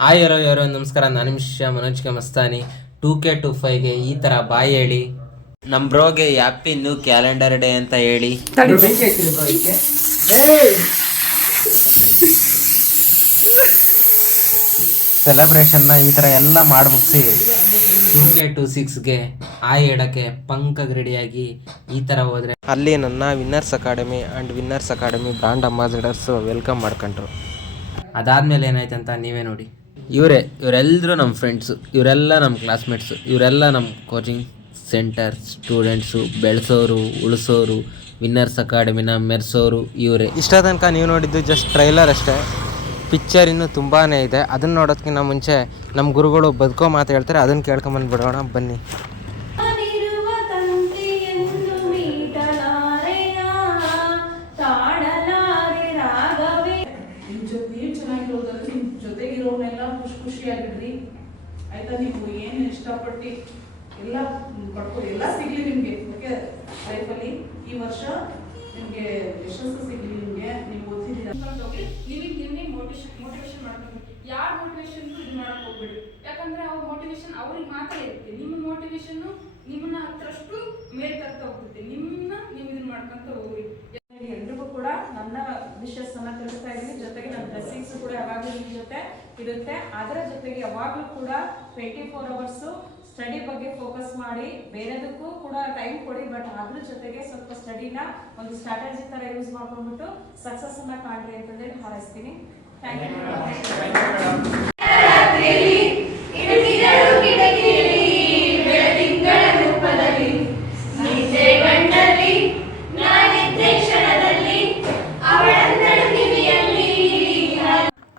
Hi hello ಯಾರು ನಮಸ್ಕಾರ. ನಾನು ನಿಮಿಷ ಮನೋಜ್ ಕೆ ಮಸ್ತಾನಿ. 2K25ಗೆ ಈ ಥರ ಬಾಯ್ ಹೇಳಿ. ನಮ್ಮ ಬ್ರೋಗೆ ಹ್ಯಾಪಿ ನ್ಯೂ ಕ್ಯಾಲೆಂಡರ್ ಡೇ ಅಂತ ಹೇಳಿ. ಸೆಲೆಬ್ರೇಷನ್ನ ಈ ಥರ ಎಲ್ಲ ಮಾಡಿ ಮುಗಿಸಿ 2K26ಗೆ ಹಾಯ್ ಹೇಳೋಕ್ಕೆ ಪಂಕಾಗಿ ರೆಡಿಯಾಗಿ ಈ ಥರ ಹೋದರೆ ಅಲ್ಲಿ ನನ್ನ winners academy and winners academy brand ambassadors welcome ಮಾಡ್ಕೊಂಡ್ರು. ಅದಾದಮೇಲೆ ಏನಾಯ್ತು ಅಂತ ನೀವೇ ನೋಡಿ. ಇವರೆಲ್ಲರೂ ನಮ್ಮ ಫ್ರೆಂಡ್ಸು, ಇವರೆಲ್ಲ ನಮ್ಮ ಕ್ಲಾಸ್ಮೇಟ್ಸು, ಇವರೆಲ್ಲ ನಮ್ಮ ಕೋಚಿಂಗ್ ಸೆಂಟರ್ ಸ್ಟೂಡೆಂಟ್ಸು, ಬೆಳೆಸೋರು ಉಳಿಸೋರು, ವಿನ್ನರ್ಸ್ ಅಕಾಡೆಮಿನ ಮೆರೆಸೋರು ಇವರೇ. ಇಷ್ಟ ತನಕ ನೀವು ನೋಡಿದ್ದು ಜಸ್ಟ್ ಟ್ರೈಲರ್ ಅಷ್ಟೇ. ಪಿಕ್ಚರ್ ಇನ್ನೂ ತುಂಬಾ ಇದೆ. ಅದನ್ನು ನೋಡೋದಕ್ಕಿಂತ ಮುಂಚೆ ನಮ್ಮ ಗುರುಗಳು ಬದುಕೋ ಮಾತು ಹೇಳ್ತಾರೆ, ಅದನ್ನು ಕೇಳ್ಕೊಂಬಂದುಬಿಡೋಣ ಬನ್ನಿ. ಖುಷಿಯಾಗಿಡ್ರಿ ಆಯ್ತಾ. ನೀವು ಏನು ಇಷ್ಟಪಟ್ಟು ಎಲ್ಲ ಪಡ್ಕೊಳ್ಳಿ, ಎಲ್ಲ ಸಿಗ್ಲಿ ನಿಮಗೆ. ಓಕೆ, ಲೈಫಲ್ಲಿ ಈ ವರ್ಷ ನಿಮಗೆ ಯಶಸ್ಸು ಸಿಗ್ಲಿ. ನಿಮಗೆ ನೀವು ಓದ್ತಿದ್ದೀರಾ ನೀವು ಮೋಟಿವೇಶನ್ ಮಾಡ್ಕೊಂಡು ಯಾರ ಮೋಟಿವೇಶನ್ ಇದು ಮಾಡಕ್ ಹೋಗ್ಬೇಡಿ. ಯಾಕಂದ್ರೆ ಅವ್ರ ಮೋಟಿವೇಶನ್ ಅವ್ರಿಗೆ ಮಾತ್ರ ಇರುತ್ತೆ. ನಿಮ್ಮ ಮೋಟಿವೇಶನ್ ನಿಮ್ಮನ್ನ ಹತ್ರಷ್ಟು ಮೇಲ್ ತರ್ತಾ ಹೋಗುತ್ತೆ. ನಿಮ್ಮನ್ನ ನೀವು ಇದನ್ನ ಮಾಡ್ಕೊಂತ ಹೋಗ್ರಿ. ಎಲ್ರಿಗೂ ಕೂಡ ನನ್ನ ವಿಶಸ್ ಅನ್ನ ತಿಳಿಸ್ತಾ ಇದ್ದೀನಿ. ಜೊತೆಗೆ ನನ್ನ ಡ್ರೆಸ್ಸಿಂಗ್ಸ್ ಕೂಡ ಯಾವಾಗಲೂ ನಿಮ್ಮ ಜೊತೆ ಇರುತ್ತೆ. ಅದರ ಜೊತೆಗೆ ಯಾವಾಗಲೂ ಕೂಡ 24 hours ಸ್ಟಡಿ ಬಗ್ಗೆ ಫೋಕಸ್ ಮಾಡಿ, ಬೇರೆದಕ್ಕೂ ಕೂಡ ಟೈಮ್ ಕೊಡಿ. ಬಟ್ ಅದ್ರ ಜೊತೆಗೆ ಸ್ವಲ್ಪ ಸ್ಟಡಿನ ಒಂದು ಸ್ಟ್ರಾಟಜಿ ತರ ಯೂಸ್ ಮಾಡ್ಕೊಂಡ್ಬಿಟ್ಟು ಸಕ್ಸಸ್ ಅನ್ನ ಕಾಣ್ರಿ ಅಂತಂದೇಳಿ ಹಾರೈಸ್ತೀನಿ. Thank you.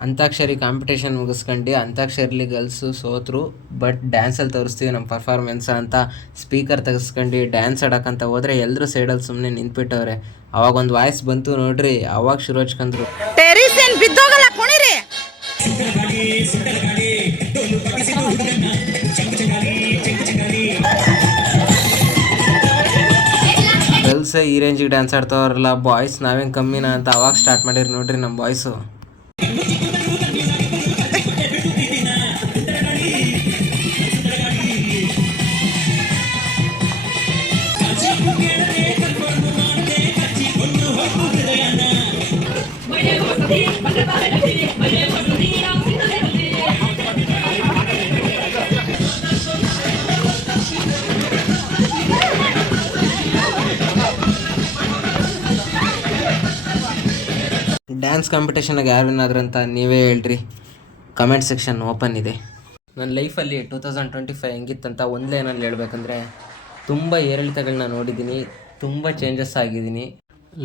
ಅಂತಾಕ್ಷರಿ ಕಾಂಪಿಟೇಷನ್ ಮುಗಿಸ್ಕೊಂಡು ಅಂತಾಕ್ಷರಿಲಿ ಗರ್ಲ್ಸು ಸೋತರು. ಬಟ್ ಡ್ಯಾನ್ಸಲ್ಲಿ ತೋರಿಸ್ತೀವಿ ನಮ್ಮ ಪರ್ಫಾರ್ಮೆನ್ಸ್ ಅಂತ ಸ್ಪೀಕರ್ ತೆಗೆಸ್ಕೊಂಡು ಡ್ಯಾನ್ಸ್ ಆಡೋಕ್ಕಂತ ಹೋದರೆ ಎಲ್ಲರೂ ಸೈಡಲ್ಲಿ ಸುಮ್ಮನೆ ನಿಂತ್ಬಿಟ್ಟವ್ರೆ. ಅವಾಗ ಒಂದು ವಾಯ್ಸ್ ಬಂತು ನೋಡ್ರಿ, ಅವಾಗ ಶುರು ಹಚ್ಕೊಂಡ್ರು. ಗರ್ಲ್ಸೇ ಈ ರೇಂಜಿಗೆ ಡ್ಯಾನ್ಸ್ ಆಡ್ತಾವ್ರಲ್ಲ, ಬಾಯ್ಸ್ ನಾವೇನು ಕಮ್ಮಿನಾ ಅಂತ ಅವಾಗ ಸ್ಟಾರ್ಟ್ ಮಾಡಿರಿ ನೋಡ್ರಿ ನಮ್ಮ ಬಾಯ್ಸು. ಡ್ಯಾನ್ಸ್ ಕಾಂಪಿಟೇಷನಾಗ ಯಾರು ವಿನ್ನಾದ್ರು ಅಂತ ನೀವೇ ಹೇಳ್ರಿ. ಕಮೆಂಟ್ ಸೆಕ್ಷನ್ ಓಪನ್ ಇದೆ. ನನ್ನ ಲೈಫಲ್ಲಿ 2025 ಹೆಂಗಿತ್ತಂತ ಒಂದು ಲೈನಲ್ಲಿ ಹೇಳ್ಬೇಕಂದ್ರೆ, ತುಂಬ ಏರಿಳಿತಗಳನ್ನ ನೋಡಿದ್ದೀನಿ, ತುಂಬ ಚೇಂಜಸ್ ಆಗಿದ್ದೀನಿ.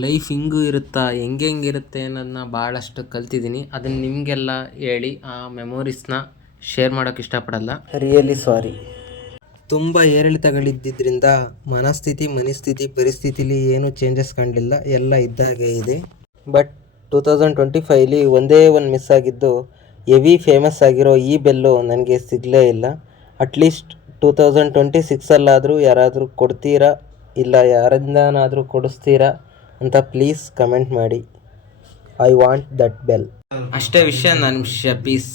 ಲೈಫ್ ಹಿಂಗೂ ಇರುತ್ತಾ, ಹೆಂಗಿರುತ್ತೆ ಅನ್ನೋದನ್ನ ಭಾಳಷ್ಟು ಕಲ್ತಿದ್ದೀನಿ. ಅದನ್ನು ನಿಮಗೆಲ್ಲ ಹೇಳಿ ಆ ಮೆಮೊರೀಸ್ನ ಶೇರ್ ಮಾಡೋಕ್ಕೆ ಇಷ್ಟಪಡಲ್ಲ. Really sorry. ತುಂಬ ಏರಿಳಿತಗಳಿದ್ದರಿಂದ ಮನಸ್ಥಿತಿ ಪರಿಸ್ಥಿತಿಲಿ ಏನೂ ಚೇಂಜಸ್ ಕಾಣಲಿಲ್ಲ, ಎಲ್ಲ ಇದ್ದಾಗೆ ಇದೆ. ಬಟ್ 2025ಲಿ ಒಂದೇ ಒಂದು ಮಿಸ್ ಆಗಿದ್ದು, ಹೆವಿ ಫೇಮಸ್ ಆಗಿರೋ ಈ ಬೆಲ್ಲು ನನಗೆ ಸಿಗಲೇ ಇಲ್ಲ. ಅಟ್ಲೀಸ್ಟ್ 2026ಅಲ್ಲಾದರೂ ಯಾರಾದರೂ ಕೊಡ್ತೀರಾ, ಇಲ್ಲ ಯಾರಿಂದನಾದರೂ ಕೊಡಿಸ್ತೀರಾ ಅಂತ ಪ್ಲೀಸ್ ಕಮೆಂಟ್ ಮಾಡಿ. I want that bell. ಅಷ್ಟೇ ವಿಷಯ. ನಾನು ಪೀಸ್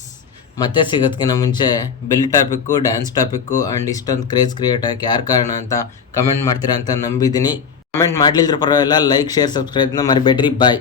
ಮತ್ತೆ ಸಿಗೋದಕ್ಕಿಂತ ಮುಂಚೆ bell topic, dance topic and ಇಷ್ಟೊಂದು ಕ್ರೇಜ್ ಕ್ರಿಯೇಟ್ ಆಗಿ ಯಾರು ಕಾರಣ ಅಂತ ಕಮೆಂಟ್ ಮಾಡ್ತೀರಾ ಅಂತ ನಂಬಿದ್ದೀನಿ. ಕಮೆಂಟ್ ಮಾಡಲಿಲ್ಲದ್ರೂ ಪರವಾಗಿಲ್ಲ, ಲೈಕ್ ಶೇರ್ ಸಬ್ಸ್ಕ್ರೈಬ್ನ ಮರಿಬೇಡ್ರಿ. ಬಾಯ್.